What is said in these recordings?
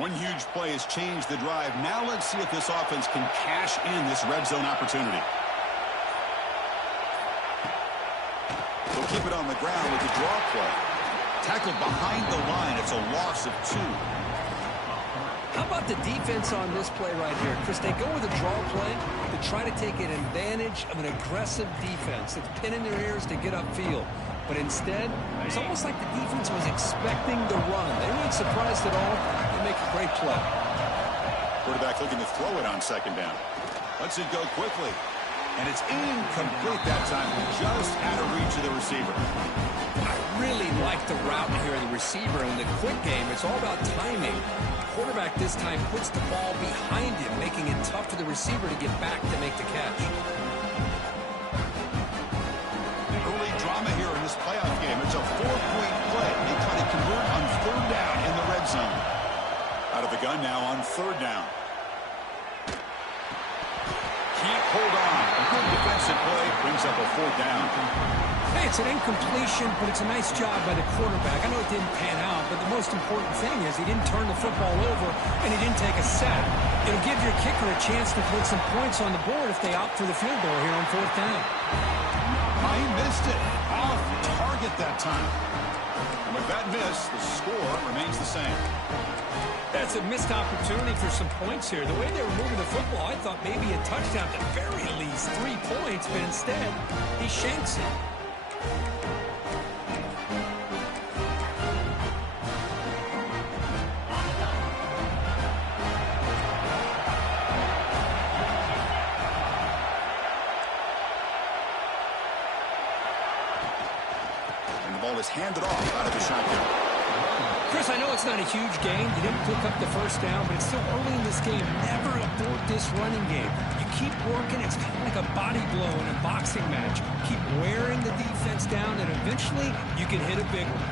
One huge play has changed the drive. Now let's see if this offense can cash in this red zone opportunity. They'll keep it on the ground with the draw play. Tackled behind the line. It's a loss of 2. How about the defense on this play right here? Chris, they go with a draw play to try to take an advantage of an aggressive defense that's pinning their ears to get upfield. But instead, it's almost like the defense was expecting the run. They weren't surprised at all. They make a great play. Quarterback looking to throw it on second down. Lets it go quickly. And it's incomplete that time. Just out of reach of the receiver. I really like the route here of the receiver. In the quick game, it's all about timing. The quarterback this time puts the ball behind him, making it tough for the receiver to get back to make the catch. Early drama here in this playoff game. It's a 4-point play. They try to convert on third down in the red zone. Out of the gun now on third down. Can't hold on. A good defensive play brings up a fourth down. Hey, it's an incompletion, but it's a nice job by the quarterback. I know it didn't pan out, but the most important thing is he didn't turn the football over and he didn't take a sack. It'll give your kicker a chance to put some points on the board if they opt for the field goal here on fourth down. He missed it. Off target that time. And with that miss, the score remains the same. That's a missed opportunity for some points here. The way they were moving the football, I thought maybe a touchdown, at the very least 3 points, but instead, he shanks it. And the ball is handed off out of the shotgun. Chris, I know it's not a huge gain. You didn't pick up the first down, but it's still early in this game. Never abort this running game. You keep working. It's kind of like a body blow in a boxing match. Keep wearing the defense down, and eventually you can hit a big one.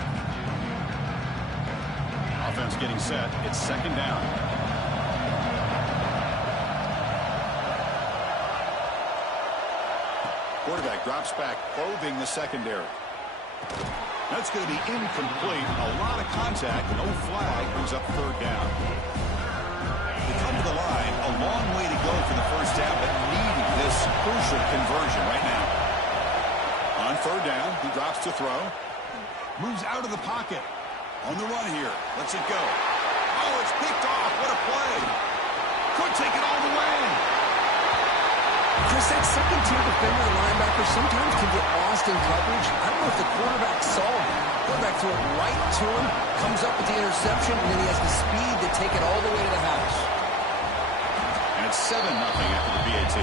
Offense getting set. It's second down. Quarterback drops back, probing the secondary. That's going to be incomplete. A lot of contact. No flag. Brings up third down. They come to the line. A long way to go for the first down, but needing this crucial conversion right now. On third down, he drops to throw. Moves out of the pocket. On the run here. Lets it go. Oh, it's picked off. What a play. Could take it all the way. Chris, that second-tier defender, the linebacker, sometimes can get lost in coverage. I don't know if the quarterback saw him. The quarterback threw it right to him, comes up with the interception, and then he has the speed to take it all the way to the house. And it's 7-0 after the BAT.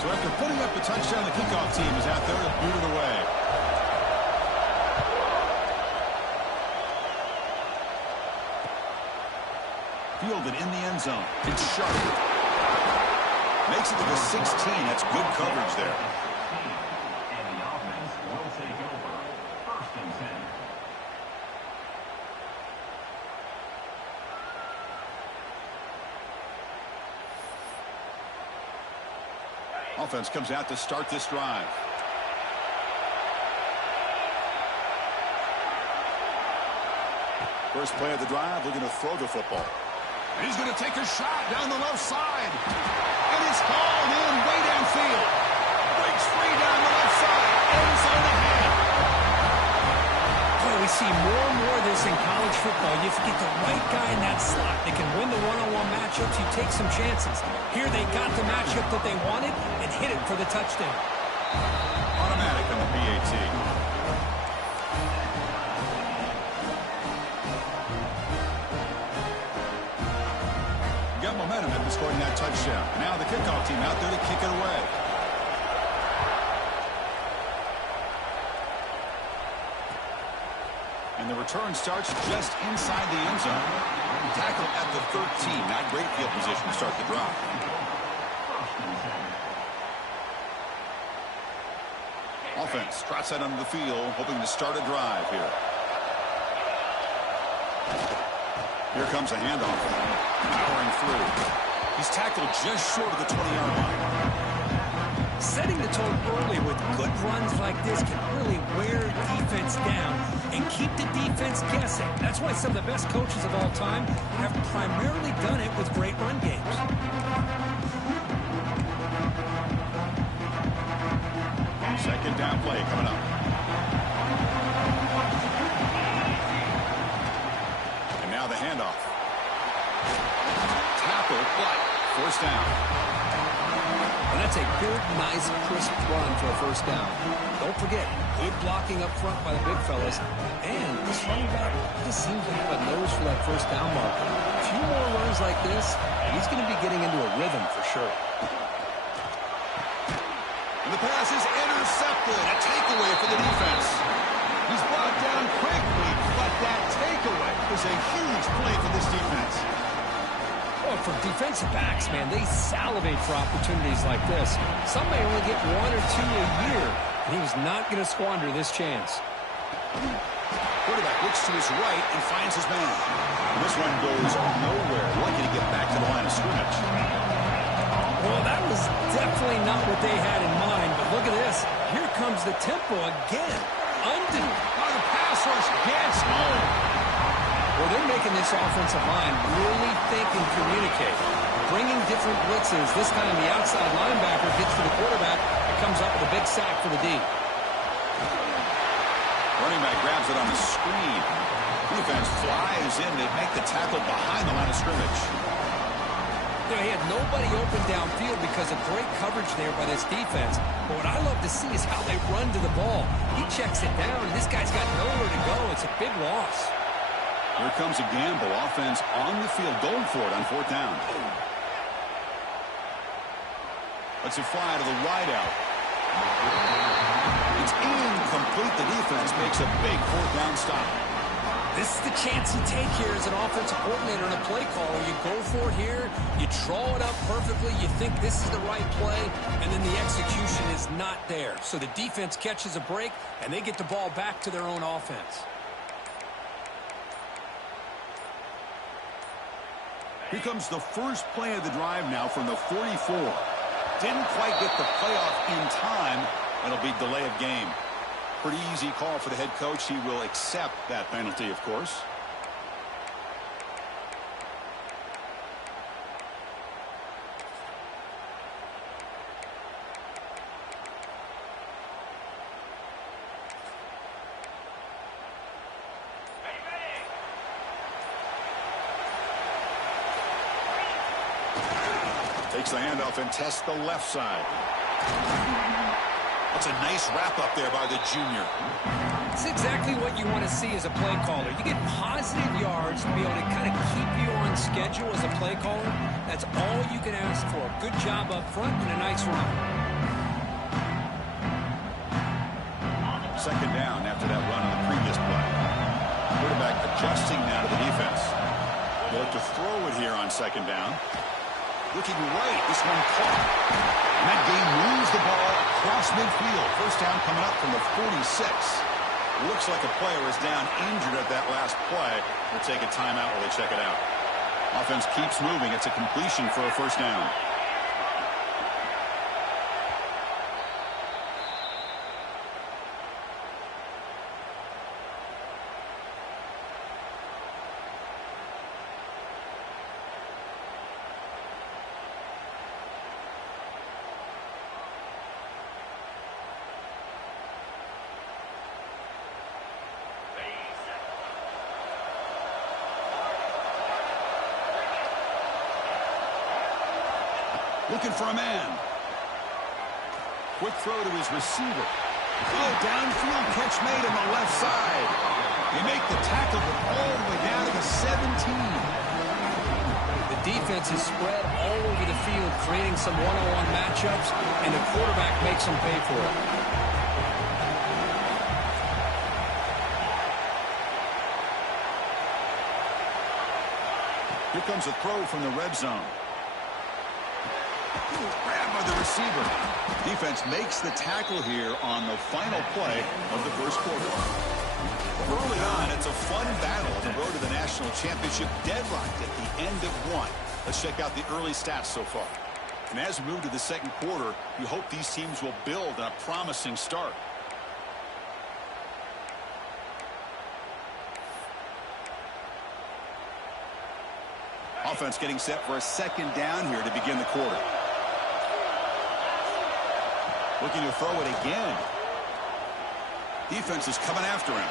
So after putting up the touchdown, the kickoff team is out there to boot it away. Fielded in the end zone. It's sharp. Makes it to the 16. That's good coverage there. And the offense will take over. 1st and 10. Offense comes out to start this drive. First play of the drive, looking to throw the football. And he's going to take a shot down the left side. And it's hauled in way downfield. Breaks free down the left side. End zone ahead. Boy, we see more and more of this in college football. You have to get the right guy in that slot. They can win the one-on-one matchups. You take some chances. Here they got the matchup that they wanted and hit it for the touchdown. Automatic on the PAT. Got momentum after scoring that touchdown. Now the kickoff team out there to kick it away. And the return starts just inside the end zone. Tackle at the 13. Not great field position to start the drive. Offense trots out onto the field, hoping to start a drive here. Here comes a handoff. Powering through. He's tackled just short of the 20-yard line. Setting the tone early with good runs like this can really wear defense down and keep the defense guessing. That's why some of the best coaches of all time have primarily done it with great run games. Second down play coming up. And now the handoff. Tackle, but first down. And that's a good, nice, crisp run for a first down. Don't forget, good blocking up front by the big fellas. And this running back just seems to have a nose for that first down marker. A few more runs like this, and he's going to be getting into a rhythm for sure. And the pass is intercepted. A takeaway for the defense. He's brought down quickly, but that takeaway is a huge play for this defense. Well, for defensive backs, man, they salivate for opportunities like this. Some may only get one or two a year, and he was not going to squander this chance. Quarterback looks to his right and finds his man. This one goes nowhere. Lucky to get back to the line of scrimmage. Well, that was definitely not what they had in mind, but look at this. Here comes the tempo again. Undue. Now the pass rush gets home. Well, they're making this offensive line really think and communicate. Bringing different blitzes. This time the outside linebacker gets to the quarterback and comes up with a big sack for the D. Running back grabs it on the screen. Defense flies in. They make the tackle behind the line of scrimmage. You know, he had nobody open downfield because of great coverage there by this defense. But what I love to see is how they run to the ball. He checks it down. This guy's got nowhere to go. It's a big loss. Here comes a gamble. Offense on the field going for it on fourth down. Lets it fly to the wideout. It's incomplete. The defense makes a big fourth down stop. This is the chance you take here as an offensive coordinator and a play caller. You go for it here. You draw it up perfectly. You think this is the right play, and then the execution is not there. So the defense catches a break, and they get the ball back to their own offense. Here comes the first play of the drive now from the 44. Didn't quite get the playoff in time. It'll be delay of game. Pretty easy call for the head coach. He will accept that penalty, of course. Takes the handoff and tests the left side. That's a nice wrap-up there by the junior. It's exactly what you want to see as a play caller. You get positive yards to be able to kind of keep you on schedule as a play caller. That's all you can ask for. Good job up front and a nice run. Second down after that run on the previous play. Quarterback adjusting now to the defense. They look to throw it here on second down. Looking right, this one caught. And that game moves the ball across midfield. First down coming up from the 46. Looks like a player is down injured at that last play. We'll take a timeout while they check it out. Offense keeps moving. It's a completion for a first down. Looking for a man. Quick throw to his receiver. Oh, downfield catch made on the left side. They make the tackle, but all the way down to the 17. The defense is spread all over the field, creating some one-on-one matchups, and the quarterback makes them pay for it. Here comes a throw from the red zone. Grabbed by the receiver. Defense makes the tackle here on the final play of the first quarter. Early on, it's a fun battle on the road to the national championship, deadlocked at the end of one. Let's check out the early stats so far. And as we move to the second quarter, you hope these teams will build on a promising start. Offense getting set for a second down here to begin the quarter. Looking to throw it again. Defense is coming after him.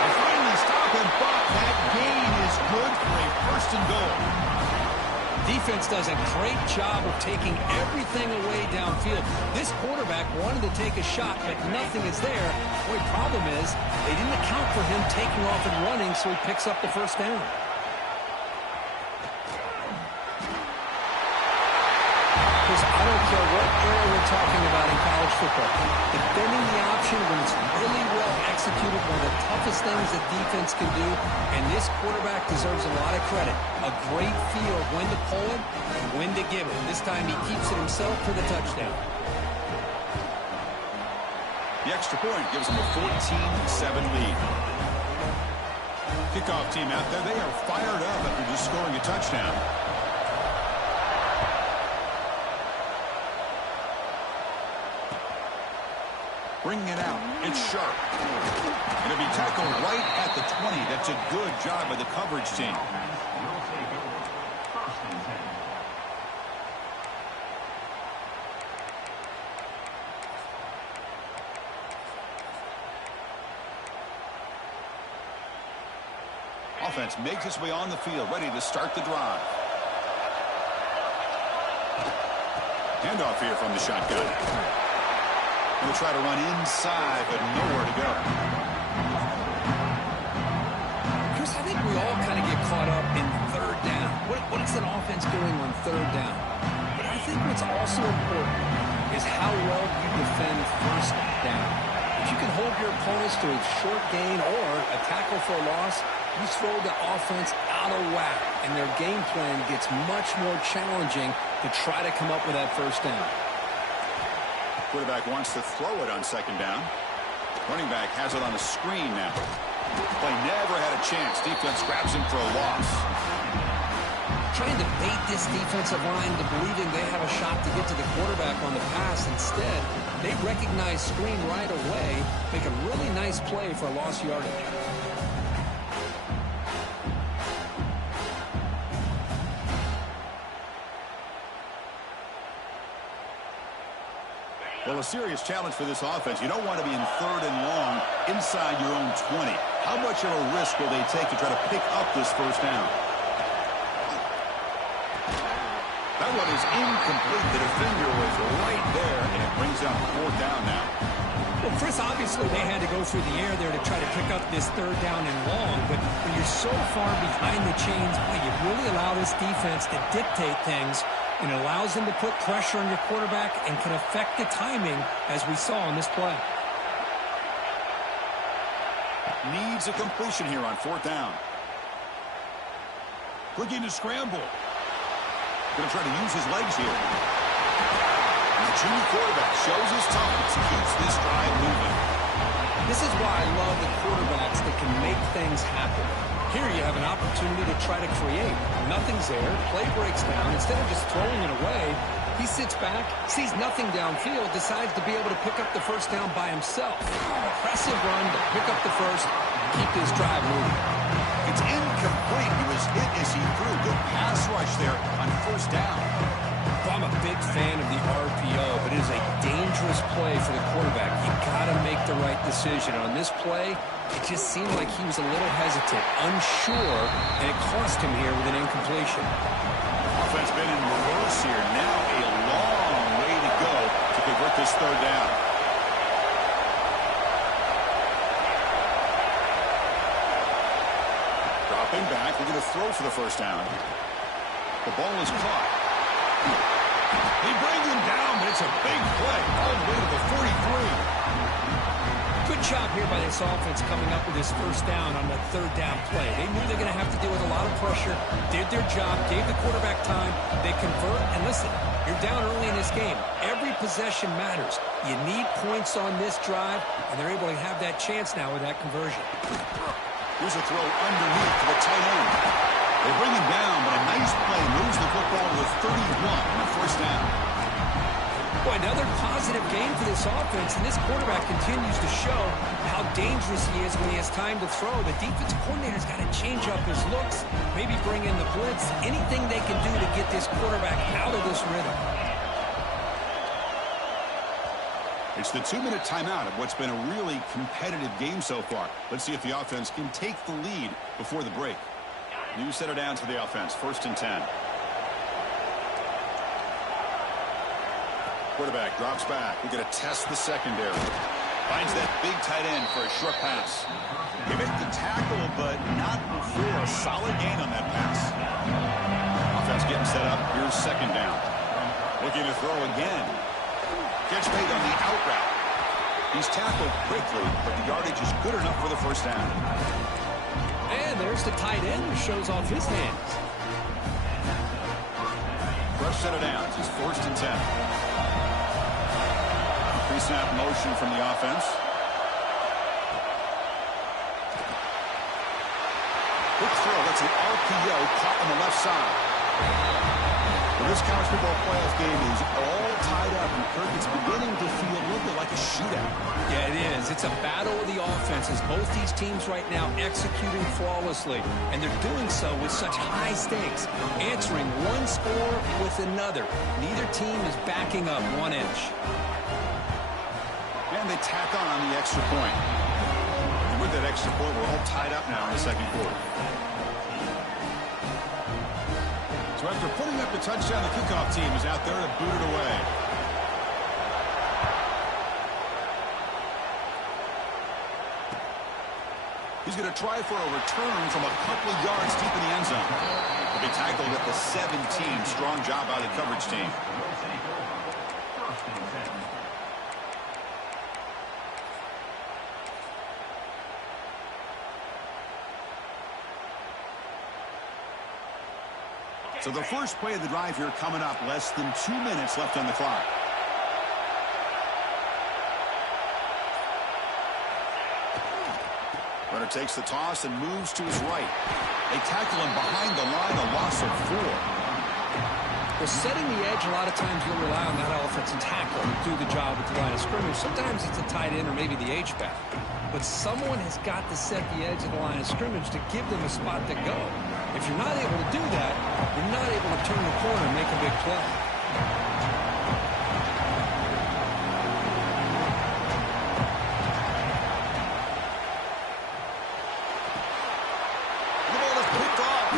They finally stop him, but that gain is good for a first and goal. Defense does a great job of taking everything away downfield. This quarterback wanted to take a shot, but nothing is there. The only problem is they didn't account for him taking off and running, so he picks up the first down. I don't care what era we're talking about in college football. Defending the option when it's really well executed, one of the toughest things that defense can do, and this quarterback deserves a lot of credit. A great feel of when to pull it and when to give it. This time he keeps it himself for the touchdown. The extra point gives them a 14-7 lead. Kickoff team out there, they are fired up after just scoring a touchdown. Bringing it out. It's sharp. It'll be tackled right at the 20. That's a good job by the coverage team. Offense makes its way on the field, ready to start the drive. Handoff here from the shotgun. We'll try to run inside, but nowhere to go. Chris, I think we all kind of get caught up in third down. What is an offense doing on third down? But I think what's also important is how well you defend first down. If you can hold your opponents to a short gain or a tackle for a loss, you throw the offense out of whack, and their game plan gets much more challenging to try to come up with that first down. Quarterback wants to throw it on second down. Running back has it on a screen now. Play never had a chance. Defense grabs him for a loss. Trying to bait this defensive line to believing they have a shot to get to the quarterback on the pass. Instead, they recognize screen right away, make a really nice play for a lost yardage. Well, a serious challenge for this offense. You don't want to be in third and long inside your own 20. How much of a risk will they take to try to pick up this first down? That one is incomplete. The defender was right there, and it brings up fourth down now. Well, Chris, obviously they had to go through the air there to try to pick up this third down and long, but when you're so far behind the chains, boy, you really allow this defense to dictate things, and it allows them to put pressure on your quarterback and can affect the timing, as we saw on this play. Needs a completion here on fourth down. Looking to scramble. Going to try to use his legs here. And the junior quarterback shows his toughness, keeps this drive moving. This is why I love the quarterbacks that can make things happen. Here you have an opportunity to try to create. Nothing's there. Play breaks down. Instead of just throwing it away, he sits back, sees nothing downfield, decides to be able to pick up the first down by himself. Impressive run to pick up the first and keep this drive moving. It's incomplete. He was hit as he threw. Good pass rush there on first down. Well, I'm a big fan of the RPO, but it is a dangerous play for the quarterback. You got to make the right decision. On this play, it just seemed like he was a little hesitant, unsure, and it cost him here with an incompletion. Offense been in reverse here. Now a long way to go to convert this third down. Dropping back, we're going to throw for the first down. The ball is caught. They bring him down, but it's a big play all the way to the 43. Good job here by this offense coming up with this first down on the third down play. They knew they were going to have to deal with a lot of pressure, did their job, gave the quarterback time, they convert, and listen, you're down early in this game. Every possession matters. You need points on this drive, and they're able to have that chance now with that conversion. Here's a throw underneath to the tight end. They bring him down, but a nice play moves the football to the 31 on a first down. Boy, another positive game for this offense, and this quarterback continues to show how dangerous he is when he has time to throw. The defensive coordinator's got to change up his looks, maybe bring in the blitz, anything they can do to get this quarterback out of this rhythm. It's the 2-minute timeout of what's been a really competitive game so far. Let's see if the offense can take the lead before the break. New setter down to the offense, 1st and 10. Quarterback drops back. We're going to test the secondary. Finds that big tight end for a short pass. He made the tackle, but not before. A solid gain on that pass. Offense getting set up. Here's 2nd down. Looking to throw again. Catch made on the out route. He's tackled quickly, but the yardage is good enough for the 1st down. And there's the tight end who shows off his hands. Rush center down. It's 1st and 10. Pre-snap motion from the offense. Quick throw. That's an RPO caught on the left side. Well, this college football playoff game is all tied up, and Kirk, it's beginning to feel a little bit like a shootout. Yeah, it is. It's a battle of the offenses. Both these teams right now executing flawlessly, and they're doing so with such high stakes, answering one score with another. Neither team is backing up 1 inch. And they tack on the extra point. And with that extra point, we're all tied up now in the 2nd quarter. So after putting up the touchdown, the kickoff team is out there to boot it away. He's going to try for a return from a couple of yards deep in the end zone. He'll be tackled at the 17. Strong job by the coverage team. So the first play of the drive here coming up, less than 2 minutes left on the clock. Runner takes the toss and moves to his right. They tackle him behind the line, a loss of 4. Well, setting the edge, a lot of times you'll rely on that offensive tackle to do the job at the line of scrimmage. Sometimes it's a tight end or maybe the H-back. But someone has got to set the edge of the line of scrimmage to give them a spot to go. If you're not able to do that, you're not able to turn the corner and make a big play. The ball is picked off.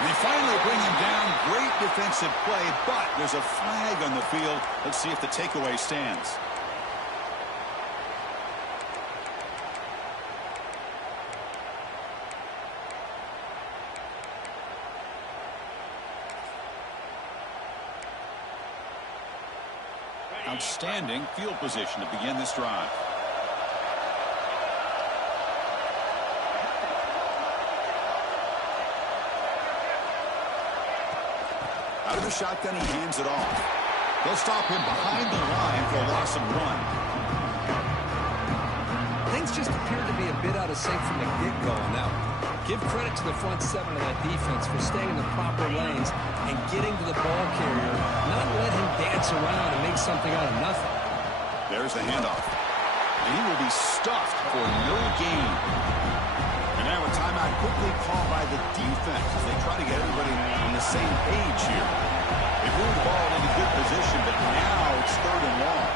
And they finally bring him down. Great defensive play, but there's a flag on the field. Let's see if the takeaway stands. Outstanding field position to begin this drive. Out of the shotgun, he hands it off. They'll stop him behind the line for a loss of 1. Things just appear to be a bit out of sync from the get-go on that one. Give credit to the front 7 of that defense for staying in the proper lanes and getting to the ball carrier, not let him dance around and make something out of nothing. There's the handoff. And he will be stuffed for no gain. And now a timeout quickly called by the defense as they try to get everybody on the same page here. They moved the ball into good position, but now it's 3rd and long.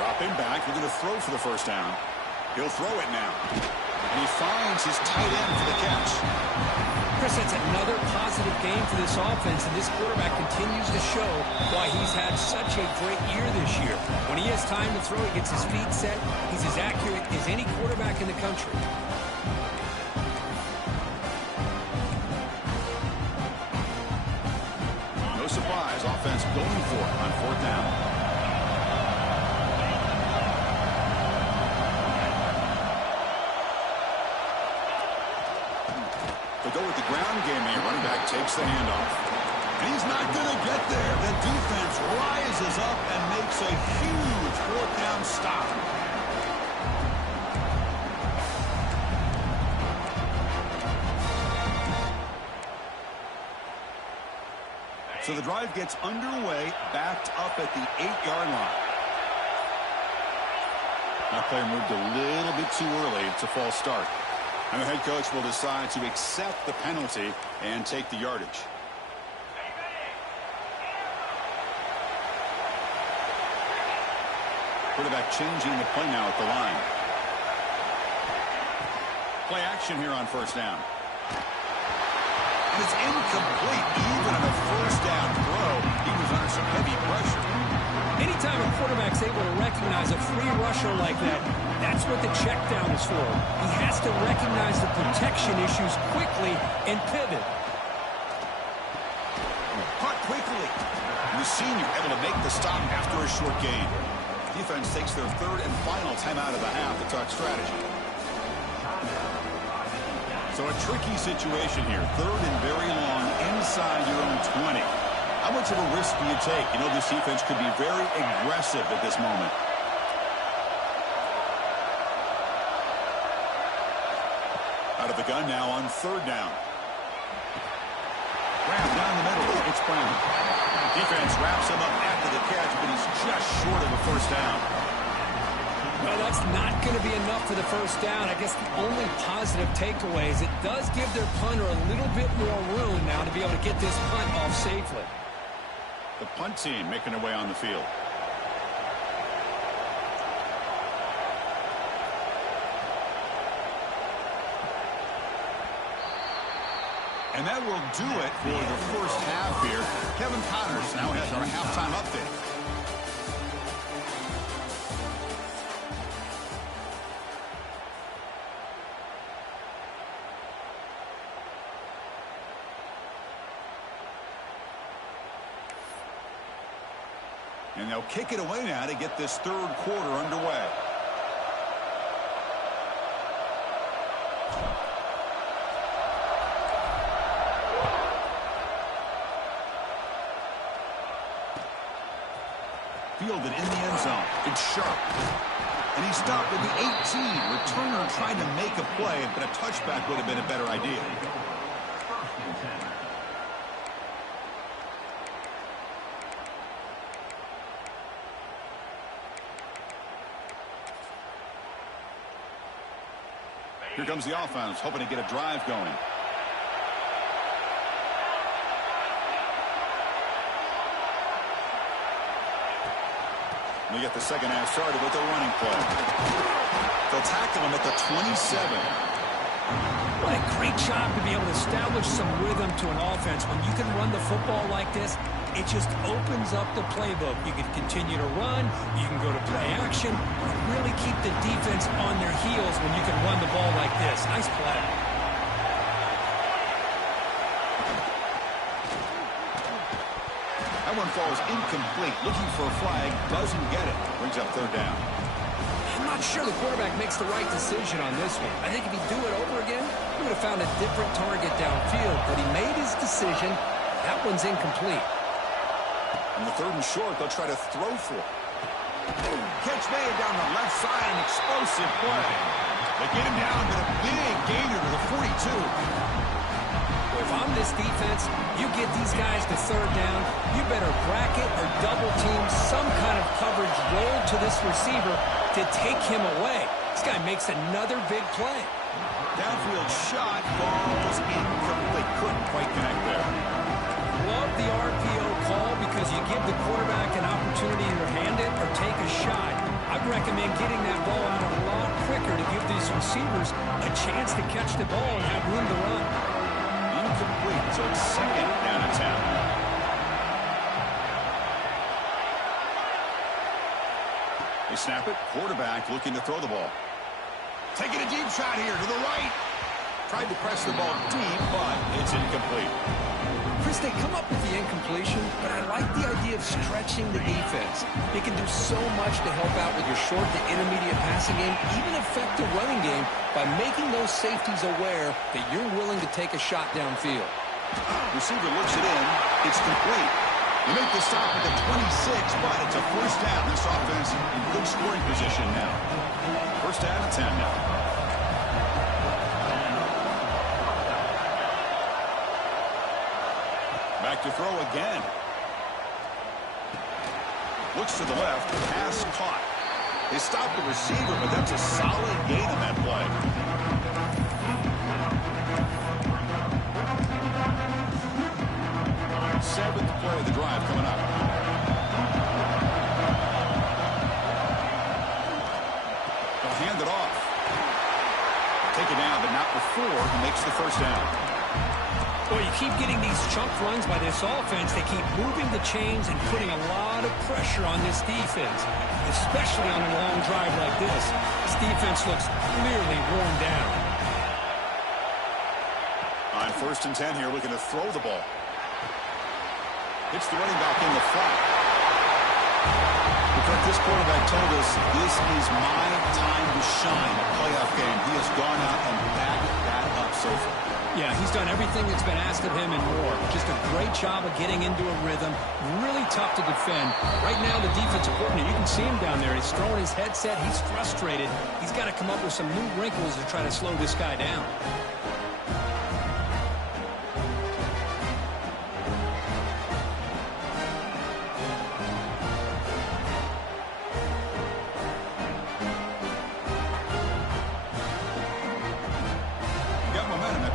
Drop him back. They're going to throw for the 1st down. He'll throw it now. And he finds his tight end for the catch. Chris, that's another positive game for this offense, and this quarterback continues to show why he's had such a great year this year. When he has time to throw, he gets his feet set. He's as accurate as any quarterback in the country. No surprise, offense going for it on 4th down. Go with the ground game here. Running back takes the handoff. And he's not going to get there. The defense rises up and makes a huge 4th down stop. So the drive gets underway, backed up at the 8-yard line. That player moved a little bit too early. It's a false start. And the head coach will decide to accept the penalty and take the yardage. Quarterback changing the play now at the line. Play action here on first down. And it's incomplete. Even on a first down throw, he was under some heavy pressure. Anytime a quarterback's able to recognize a free rusher like that, that's what the check down is for. He has to recognize the protection issues quickly and pivot. Caught quickly. The senior able to make the stop after a short gain. Defense takes their third and final timeout of the half to talk strategy. So a tricky situation here. Third and very long inside your own 20. How much of a risk do you take? You know, this defense could be very aggressive at this moment. Out of the gun now on third down. Graham down the middle. It's Brown. Defense wraps him up after the catch, but he's just short of a first down. Well, that's not going to be enough for the first down. I guess the only positive takeaway is it does give their punter a little bit more room now to be able to get this punt off safely. The punt team making their way on the field. And that will do it for the first half here. Kevin Connors now has our halftime update. And they'll kick it away now to get this third quarter underway. Fielded in the end zone. It's sharp. And he stopped at the 18. Returner trying to make a play, but a touchback would have been a better idea. Here comes the offense, hoping to get a drive going. We get the second half started with a running play. They'll tackle him at the 27. What a great job to be able to establish some rhythm to an offense. When you can run the football like this, it just opens up the playbook. You can continue to run, you can go to play action, and really keep the defense on their heels when you can run the ball like this. Nice play. That one falls incomplete. Looking for a flag, doesn't get it. Brings up third down. I'm not sure the quarterback makes the right decision on this one. I think if he'd do it over again, he would have found a different target downfield, but he made his decision. That one's incomplete. On the third and short, they'll try to throw for it. Catch made down the left side, an explosive play. They get him down, but a big gainer to the 42. If I'm this defense, you get these guys to third down, you better bracket or double team some kind of coverage roll to this receiver to take him away. This guy makes another big play. Downfield shot, falls incomplete. Couldn't quite connect there. Love the RPO call because you give the quarterback an opportunity to hand it or take a shot. I'd recommend getting that ball out a lot quicker to give these receivers a chance to catch the ball and have room to run. Incomplete, so it's second down and 10. They snap it. Quarterback looking to throw the ball. Taking a deep shot here to the right. Tried to press the ball deep, but it's incomplete. Chris, they come up with the incompletion, but I like the idea of stretching the defense. They can do so much to help out with your short to intermediate passing game, even affect the running game by making those safeties aware that you're willing to take a shot downfield. Receiver looks it in. It's complete. They make the stop at the 26, but it's a first down. This offense in good scoring position now. First down and 10 now. Back to throw again. Looks to the left. Pass caught. They stopped the receiver, but that's a solid gain on that play. Seventh play of the drive coming up. They'll hand it off. Take it down, but not before he makes the first down. Well, you keep getting these chunk runs by this offense. They keep moving the chains and putting a lot of pressure on this defense, especially on a long drive like this. This defense looks clearly worn down. On 1st and 10 here, looking to throw the ball. Hits the running back in the flat. In fact, this quarterback told us this is my time to shine playoff game. He has gone out and backed that up so far. Yeah, he's done everything that's been asked of him and more. Just a great job of getting into a rhythm. Really tough to defend. Right now, the defensive coordinator, you can see him down there. He's throwing his headset. He's frustrated. He's got to come up with some new wrinkles to try to slow this guy down.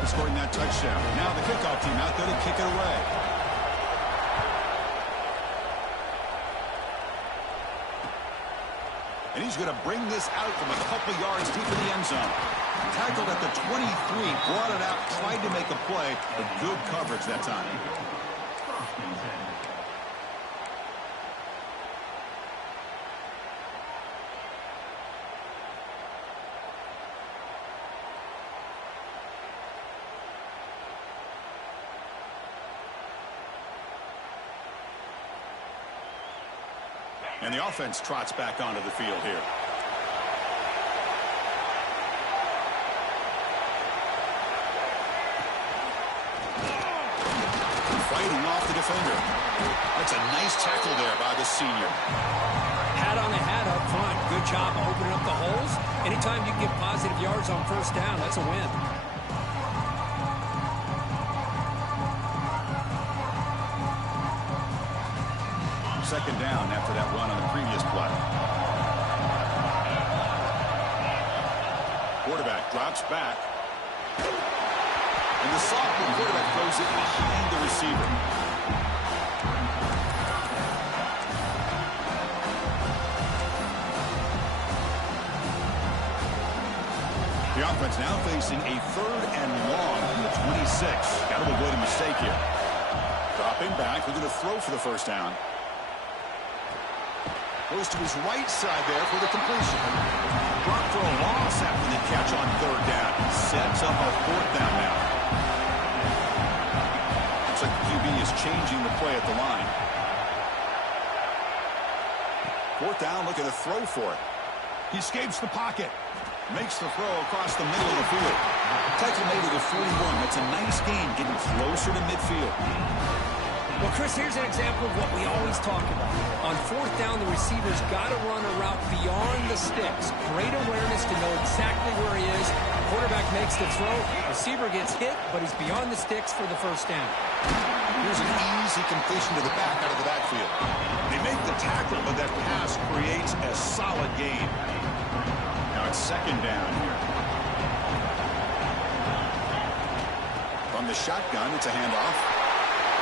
Scoring that touchdown. Now the kickoff team out there to kick it away. And he's going to bring this out from a couple yards deep in the end zone. Tackled at the 23, brought it out, tried to make a play, but good coverage that time. And the offense trots back onto the field here. Fighting off the defender. That's a nice tackle there by the senior. Hat on a hat up front. Good job of opening up the holes. Anytime you get positive yards on 1st down, that's a win. Second down after that run on the previous play. Quarterback drops back. And the sophomore quarterback throws it behind the receiver. The offense now facing a 3rd and long from the 26. Got to avoid a mistake here. Dropping back, looking to throw for the first down. Goes to his right side there for the completion. Brought for a loss after the catch on 3rd down. Sets up a 4th down now. Looks like the QB is changing the play at the line. 4th down, looking to throw for it. He escapes the pocket. Makes the throw across the middle of the field. Tackle made to the 41. That's a nice gain, getting closer to midfield. Well, Chris, here's an example of what we always talk about. On 4th down, the receiver's got to run a route beyond the sticks. Great awareness to know exactly where he is. Quarterback makes the throw. Receiver gets hit, but he's beyond the sticks for the first down. Here's an easy completion to the back out of the backfield. They make the tackle, but that pass creates a solid gain. Now it's 2nd down here. From the shotgun, it's a handoff.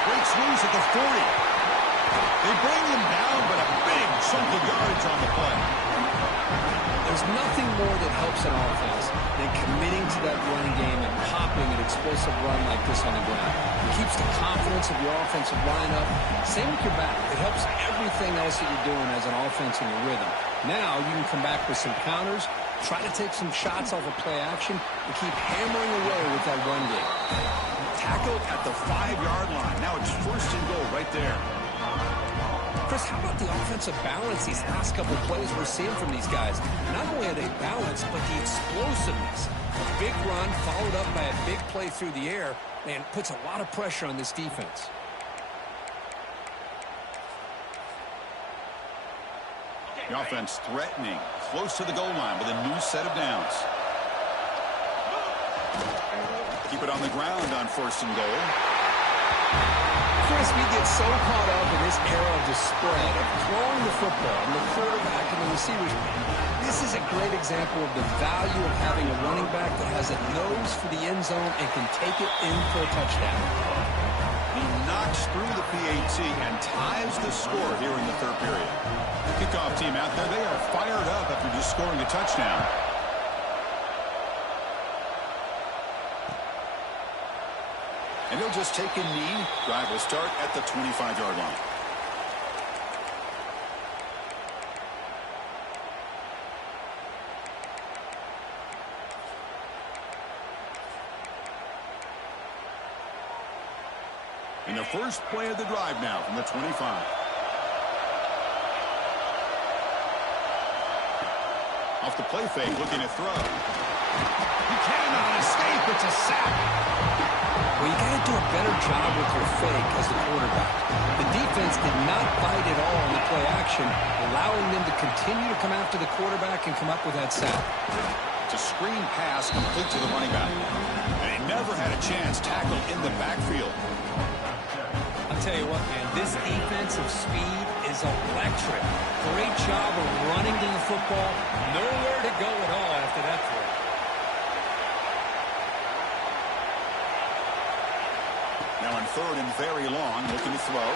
Breaks loose at the 40. They bring him down, but a big chunk of yardage on the play. There's nothing more that helps an offense than committing to that run game and popping an explosive run like this on the ground. It keeps the confidence of your offensive line up. Same with your back. It helps everything else that you're doing as an offense in your rhythm. Now you can come back with some counters, try to take some shots off of play action, and keep hammering away with that run game. Tackled at the 5-yard line. Now it's 1st and goal right there. Chris, how about the offensive balance these last couple plays we're seeing from these guys? Not only are they balanced, but the explosiveness. A big run followed up by a big play through the air, man, puts a lot of pressure on this defense. The offense threatening, close to the goal line with a new set of downs. Keep it on the ground on 1st and goal. Chris, we get so caught up in this era of the spread, of throwing the football, and the quarterback and the receivers. This is a great example of the value of having a running back that has a nose for the end zone and can take it in for a touchdown. He knocks through the PAT and ties the score here in the third period. Kickoff team out there, they are fired up after just scoring a touchdown. And he'll just take a knee. Drive will start at the 25-yard line. And the first play of the drive now from the 25. Off the play fake, looking to throw. He cannot escape. It's a sack. Well, you got to do a better job with your fake as the quarterback. The defense did not bite at all on the play action, allowing them to continue to come after the quarterback and come up with that sack. It's a screen pass complete to the running back. And he never had a chance tackled in the backfield. I'll tell you what, man, this defensive speed is electric. Great job of running to the football. Nowhere to go at all after that throw. Now on third and very long, looking to throw.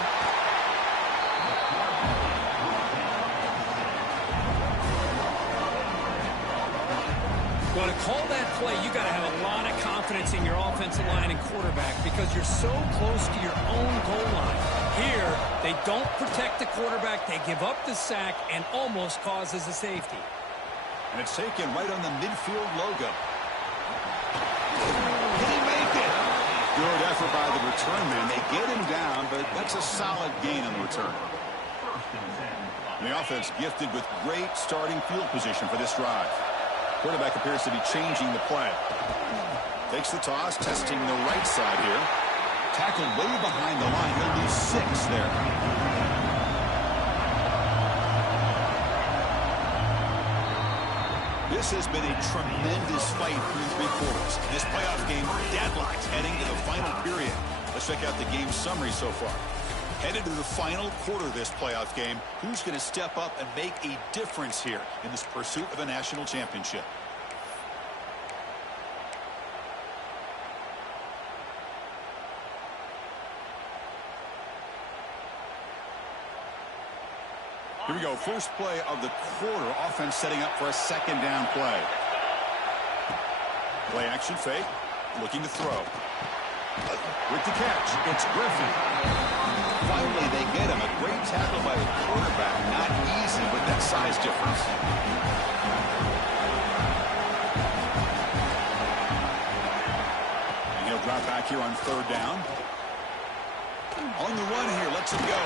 Well, to call that play, you got to have a lot of confidence in your offensive line and quarterback because you're so close to your own goal line. Here, they don't protect the quarterback. They give up the sack and almost causes a safety. And it's taken right on the midfield logo. Did he make it? Good effort by the return man. They get him down, but that's a solid gain on the return. And the offense gifted with great starting field position for this drive. Quarterback appears to be changing the play. Takes the toss, testing the right side here. Tackled way behind the line. He'll lose 6 there. This has been a tremendous fight through 3 quarters. This playoff game deadlocked heading to the final period. Let's check out the game summary so far. Headed to the final quarter of this playoff game, who's going to step up and make a difference here in this pursuit of a national championship? Here we go. First play of the quarter. Offense setting up for a second down play. Play action fake. Looking to throw. With the catch, it's Griffin. Finally, they get him. A great tackle by the quarterback. Not easy with that size difference. And he'll drop back here on third down. On the run here, lets him go.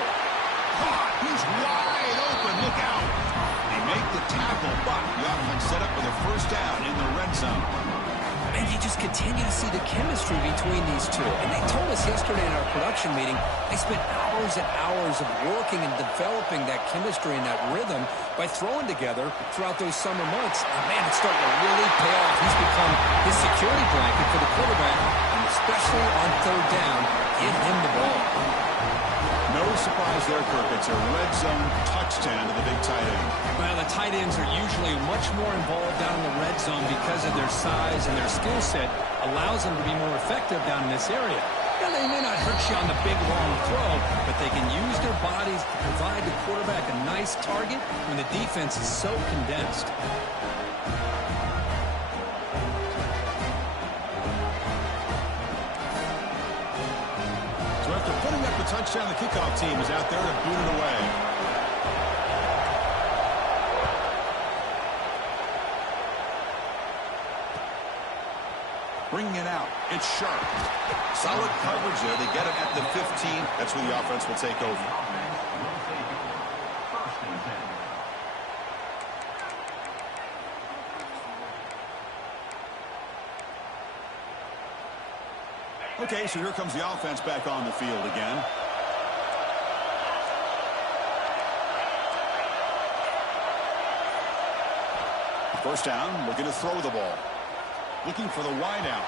Caught. He's wide open. Look out. They make the tackle, but the offense set up for the first down in the red zone. And you just continue to see the chemistry between these two. And they told us yesterday in our production meeting, they spent hours and hours of working and developing that chemistry and that rhythm by throwing together throughout those summer months. And man, it's starting to really pay off. He's become his security blanket for the quarterback, and especially on third down, give him the ball. No surprise there, Kirk. It's a red zone touchdown to the big tight end. Well, the tight ends are usually much more involved down in the red zone because of their size and their skill set allows them to be more effective down in this area. Now, they may not hurt you on the big, long throw, but they can use their bodies to provide the quarterback a nice target when the defense is so condensed. So after putting up the touchdown, the kickoff team is out there to boot it away. Bringing it out. It's Sharp. Solid coverage there. They get it at the 15. That's where the offense will take over. Okay, so here comes the offense back on the field again. First down, looking to throw the ball. Looking for the wide out.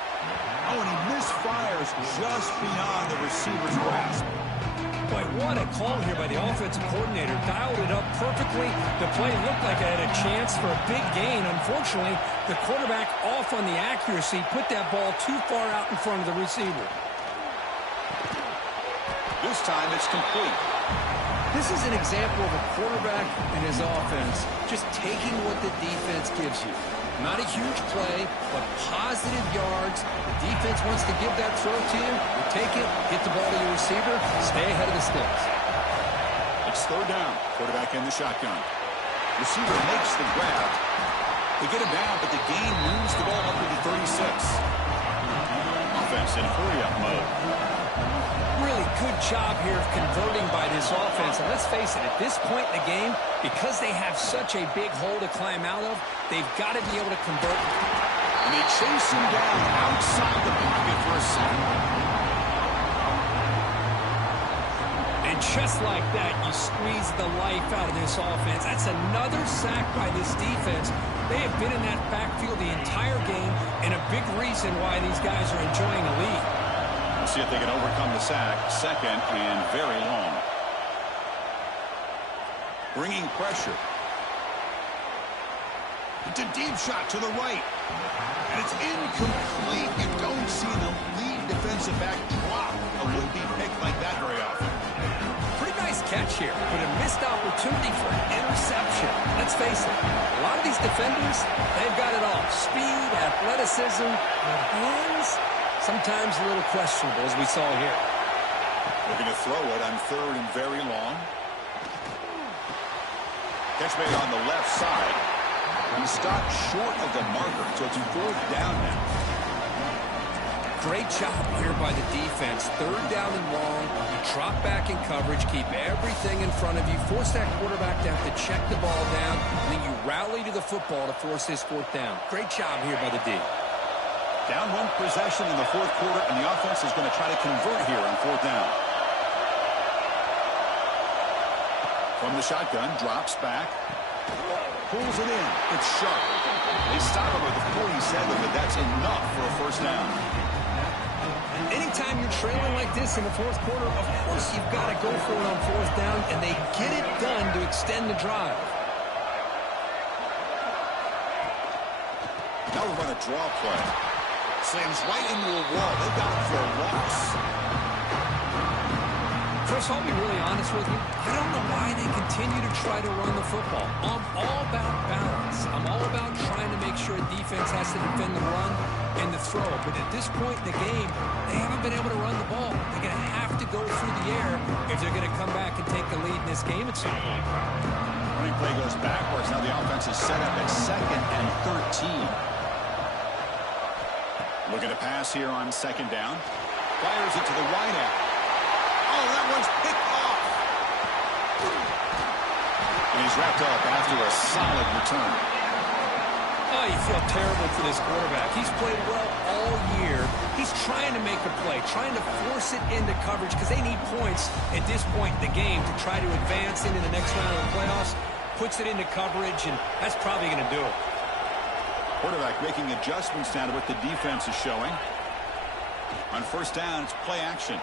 Oh, and he misfires just beyond the receiver's grasp. Boy, what a call here by the offensive coordinator. Dialed it up perfectly. The play looked like it had a chance for a big gain. Unfortunately, the quarterback off on the accuracy, put that ball too far out in front of the receiver. This time it's complete. This is an example of a quarterback and his offense just taking what the defense gives you. Not a huge play, but positive yards. The defense wants to give that throw to you. You take it, get the ball to your receiver, stay ahead of the sticks. It's third down. Quarterback in the shotgun. Receiver makes the grab. They get him down, but the gain moves the ball up to the 36. Offense in hurry-up mode. Really good job here of converting by this offense. And let's face it, at this point in the game, because they have such a big hole to climb out of, they've got to be able to convert. And they chase him down outside the pocket for a sack. And just like that, you squeeze the life out of this offense. That's another sack by this defense. They have been in that backfield the entire game, and a big reason why these guys are enjoying a lead. We'll see if they can overcome the sack. Second and very long. Bringing pressure. It's a deep shot to the right. And it's incomplete. You don't see the lead defensive back drop a would-be pick like that very often. Pretty nice catch here, but a missed opportunity for an interception. Let's face it, a lot of these defenders, they've got it all. Speed, athleticism, and hands, sometimes a little questionable, as we saw here. They're going to throw it on third and very long. Catch made on the left side. He stopped short of the marker, so it's a fourth down now. Great job here by the defense. Third down and long. You drop back in coverage, keep everything in front of you, force that quarterback to have to check the ball down, and then you rally to the football to force this fourth down. Great job here by the D. Down one possession in the fourth quarter, and the offense is going to try to convert here on fourth down. From the shotgun, drops back. Pulls it in. It's sharp. They stop him at the 47, but that's enough for a first down. Anytime you're trailing like this in the fourth quarter, of course you've got to go for it on fourth down, and they get it done to extend the drive. Now we're going to draw play. Slams right into a wall. They got him for a loss. Chris, I'll be really honest with you. I don't know why they continue to try to run the football. I'm all about balance. I'm all about trying to make sure a defense has to defend the run and the throw. But at this point in the game, they haven't been able to run the ball. They're going to have to go through the air if they're going to come back and take the lead in this game at some point. Running play goes backwards. Now the offense is set up at second and 13. Looking to pass here on second down. Fires it to the wide out. Oh, that one's picked off. And he's wrapped up after a solid return. Oh, you feel terrible for this quarterback. He's played well all year. He's trying to make a play, trying to force it into coverage because they need points at this point in the game to try to advance into the next round of the playoffs. Puts it into coverage, and that's probably going to do it. Quarterback making adjustments now to what the defense is showing. On first down, it's play action.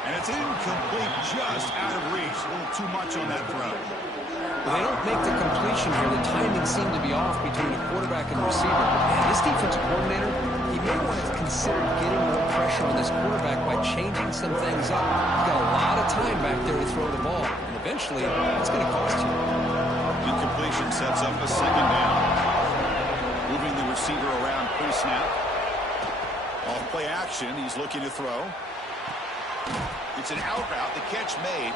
And it's incomplete, just out of reach. A little too much on that throw. Well, they don't make the completion here. The timing seemed to be off between the quarterback and the receiver. And this defensive coordinator, he may want to consider getting more pressure on this quarterback by changing some things up. He's got a lot of time back there to throw the ball. And eventually, it's going to cost you. Incompletion sets up a second down. Moving the receiver around pre-snap. Off play action, he's looking to throw. It's an out route, the catch made.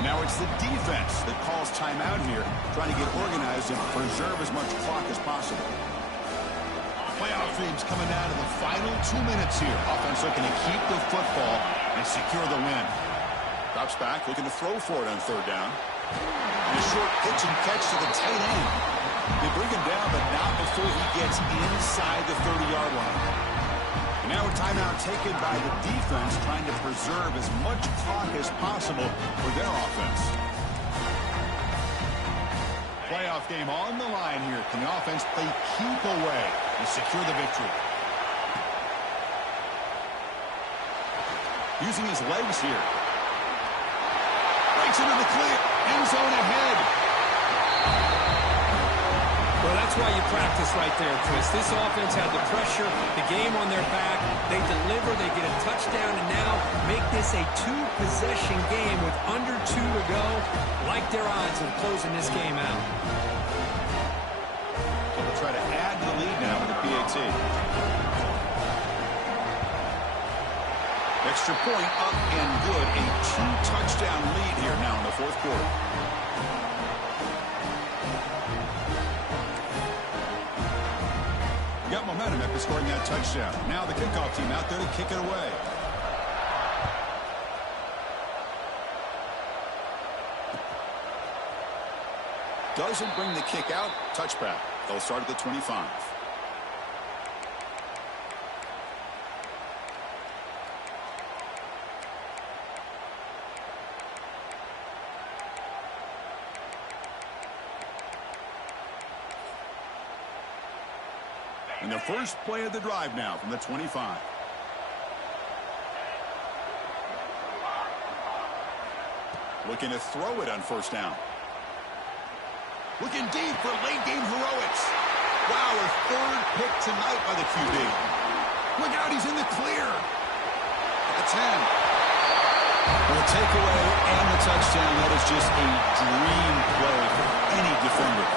And now it's the defense that calls timeout here, trying to get organized and preserve as much clock as possible. Playoff dreams coming down to the final 2 minutes here. Offense looking to keep the football and secure the win. Drops back, looking to throw for it on third down. And a short pitch and catch to the tight end. They bring him down, but not before he gets inside the 30-yard line. And now a timeout taken by the defense, trying to preserve as much clock as possible for their offense. Playoff game on the line here. Can the offense play keep away and secure the victory? Using his legs here. Takes it to the clear. End zone ahead. Well, that's why you practice right there, Chris. This offense had the pressure, the game on their back. They deliver, they get a touchdown, and now make this a two-possession game with under 2 to go. Like their odds of closing this game out. So they'll try to add to the lead now with the PAT. Extra point up and good. A 2-touchdown lead here now in the fourth quarter. Got momentum after scoring that touchdown. Now the kickoff team out there to kick it away. Doesn't bring the kick out. Touchback. They'll start at the 25. And the first play of the drive now from the 25. Looking to throw it on first down. Looking deep for late game heroics. Wow, a third pick tonight by the QB. Look out, he's in the clear. At the 10. Well, the takeaway and the touchdown, that is just a dream play for any defender.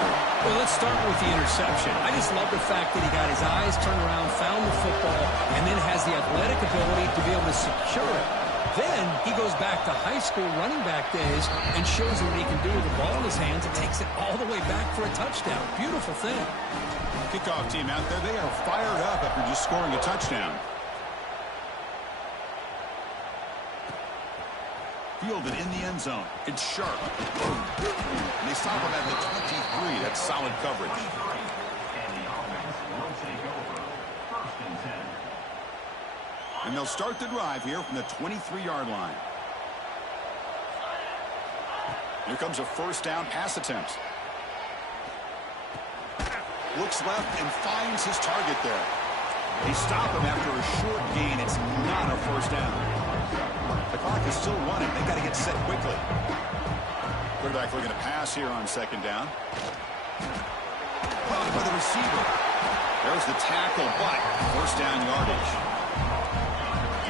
Well, let's start with the interception. I just love the fact that he got his eyes turned around, found the football, and then has the athletic ability to be able to secure it. Then he goes back to high school running back days and shows him what he can do with the ball in his hands and takes it all the way back for a touchdown. Beautiful thing. Kickoff team out there, they are fired up after just scoring a touchdown. Fielded in the end zone. It's sharp. And they stop him at the 23. That's solid coverage. And the offense will take over. First and 10. And they'll start the drive here from the 23-yard line. Here comes a first down pass attempt. Looks left and finds his target there. They stop him after a short gain. It's not a first down. The clock is still running. They got to get set quickly. Quarterback looking to pass here on second down. Caught by the receiver. There's the tackle, but first down yardage.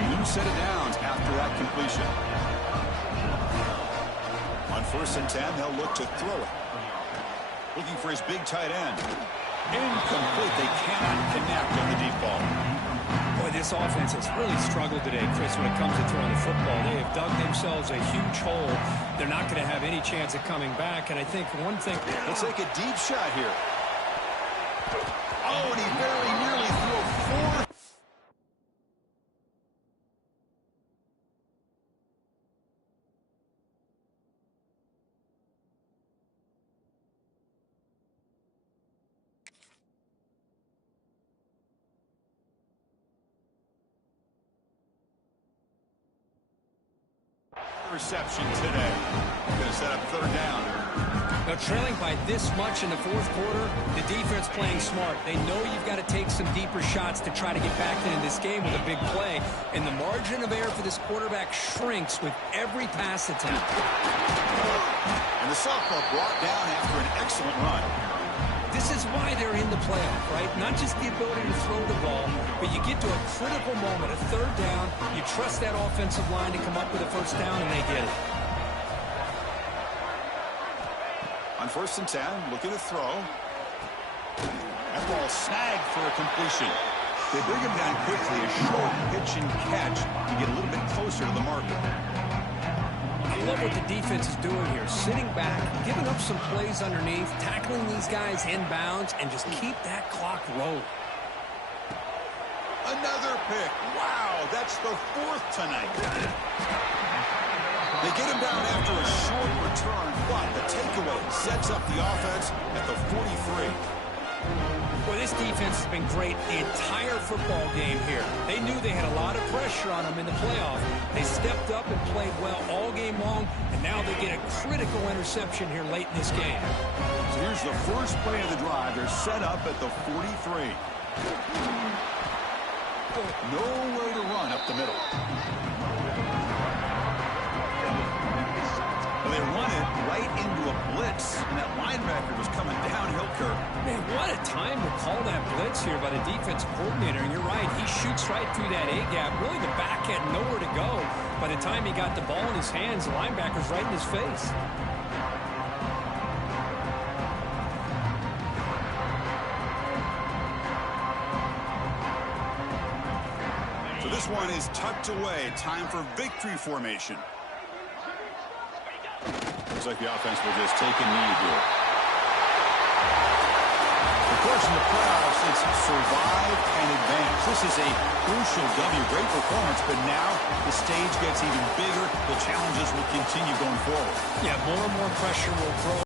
New set of downs after that completion. On first and 10, they'll look to throw it. Looking for his big tight end. Incomplete. They cannot connect on the deep ball. Boy, this offense has really struggled today, Chris, when it comes to throwing the football. They have dug themselves a huge hole. They're not going to have any chance of coming back. And I think one thing... Let's take a deep shot here. Oh, and he very nearly threw a fourth. Reception today. Going to set up third down. Now, trailing by this much in the fourth quarter, the defense playing smart. They know you've got to take some deeper shots to try to get back into this game with a big play. And the margin of error for this quarterback shrinks with every pass attempt. And the sophomore brought down after an excellent run. This is why they're in the playoff, right? Not just the ability to throw the ball, but you get to a critical moment, a third down, you trust that offensive line to come up with a first down, and they get it. On first and 10, looking to throw. That ball snagged for a completion. They bring him down quickly, a short pitch and catch to get a little bit closer to the marker. I love what the defense is doing here. Sitting back, giving up some plays underneath, tackling these guys inbounds, and just keep that clock rolling. Another pick. Wow, that's the fourth tonight. They get him down after a short return, but the takeaway sets up the offense at the 43. Well, this defense has been great the entire football game here. They knew they had a lot of pressure on them in the playoff. They stepped up and played well all game long, and now they get a critical interception here late in this game. So here's the first play of the drive. They're set up at the 43. Nowhere to run up the middle. Well, they run it right into a blitz, and that linebacker was coming downhill, Kirk. Man, what a time to call that blitz here by the defensive coordinator. And you're right, he shoots right through that A-gap. Really, the back had nowhere to go. By the time he got the ball in his hands, the linebacker's right in his face. So this one is tucked away. Time for victory formation. Looks like the offense will just take a knee here. Of course, in the playoffs, it's survive and advance. This is a crucial W. Great performance, but now the stage gets even bigger. The challenges will continue going forward. Yeah, more and more pressure will grow.